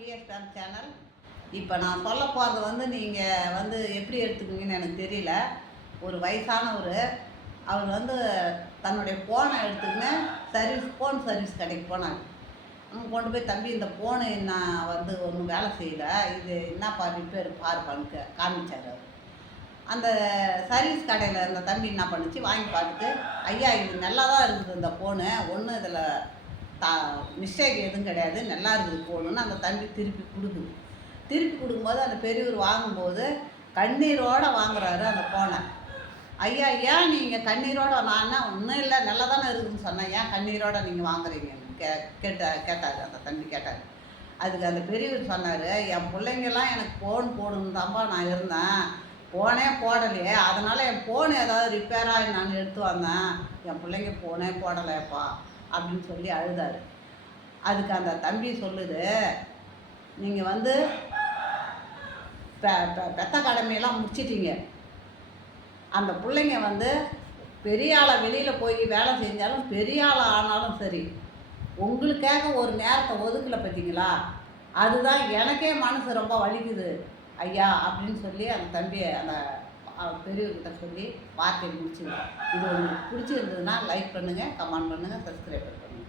Vs fan channel. இப்போ நான் சொல்ல போகிறது வந்து நீங்கள் வந்து எப்படி எடுத்துக்குவீங்கன்னு எனக்கு தெரியல. ஒரு வயசானவர், அவர் வந்து தன்னுடைய ஃபோனை எடுத்துக்கின்னு ஃபோன் சர்வீஸ் கடைக்கு போனார். கொண்டு போய், தம்பி இந்த ஃபோனு நான் வந்து ஒன்றும் வேலை செய்யலை, இது என்னப்பா ரிப்பேர் பாருப்பான்னு காமிச்சார் அவர். அந்த சர்வீஸ் கடையில் அந்த தம்பி என்ன பண்ணுச்சு, வாங்கி பார்த்துட்டு, ஐயா இது நல்லா தான் இருக்குது இந்த ஃபோனு, ஒன்றும் இதில் மிஸ்டேக் எதுவும் கிடையாது, நல்லா இருக்குது ஃபோனுன்னு அந்த தம்பி திருப்பி கொடுக்குது. திருப்பி கொடுக்கும்போது அந்த பெரியவர் வாங்கும்போது கண்ணீரோடு வாங்குறாரு அந்த ஃபோனை. ஐயா ஏன் நீங்கள் கண்ணீரோடு, நான் ஒன்றும் இல்லை நல்லா தானே இருக்குதுன்னு சொன்னேன், ஏன் கண்ணீரோடு நீங்கள் வாங்குறீங்கன்னு கேட்டார் அந்த தம்பி கேட்டார். அதுக்கு அந்த பெரியவர் சொன்னார், என் பிள்ளைங்கெல்லாம் எனக்கு ஃபோன் போடணும் தான்ப்பா நான் இருந்தேன், ஃபோனே போடலையே, அதனால் என் ஃபோன் ஏதாவது ரிப்பேராக நான் எடுத்து வந்தேன், என் பிள்ளைங்க ஃபோனே போடலையப்பா அப்படின்னு சொல்லி அழுதார். அதுக்கு அந்த தம்பி சொல்லுது, நீங்கள் வந்து பெத்த கடமையெல்லாம் முடிச்சிட்டீங்க, அந்த பிள்ளைங்க வந்து பெரிய ஆளை வெளியில் போய் வேலை செஞ்சாலும் பெரிய ஆளை ஆனாலும் சரி, உங்களுக்காக ஒரு நேரத்தை ஒதுக்கலை பார்த்தீங்களா, அதுதான் எனக்கே மனசு ரொம்ப வலிக்குது ஐயா அப்படின்னு சொல்லி அந்த தம்பியை அந்த பெரியவர்கிட்ட சொல்லி வார்த்தையை முடிச்சுங்க. இது உங்களுக்கு பிடிச்சிருந்ததுன்னா லைக் பண்ணுங்கள், கமெண்ட் பண்ணுங்கள், சப்ஸ்கிரைப் பண்ணுங்கள்.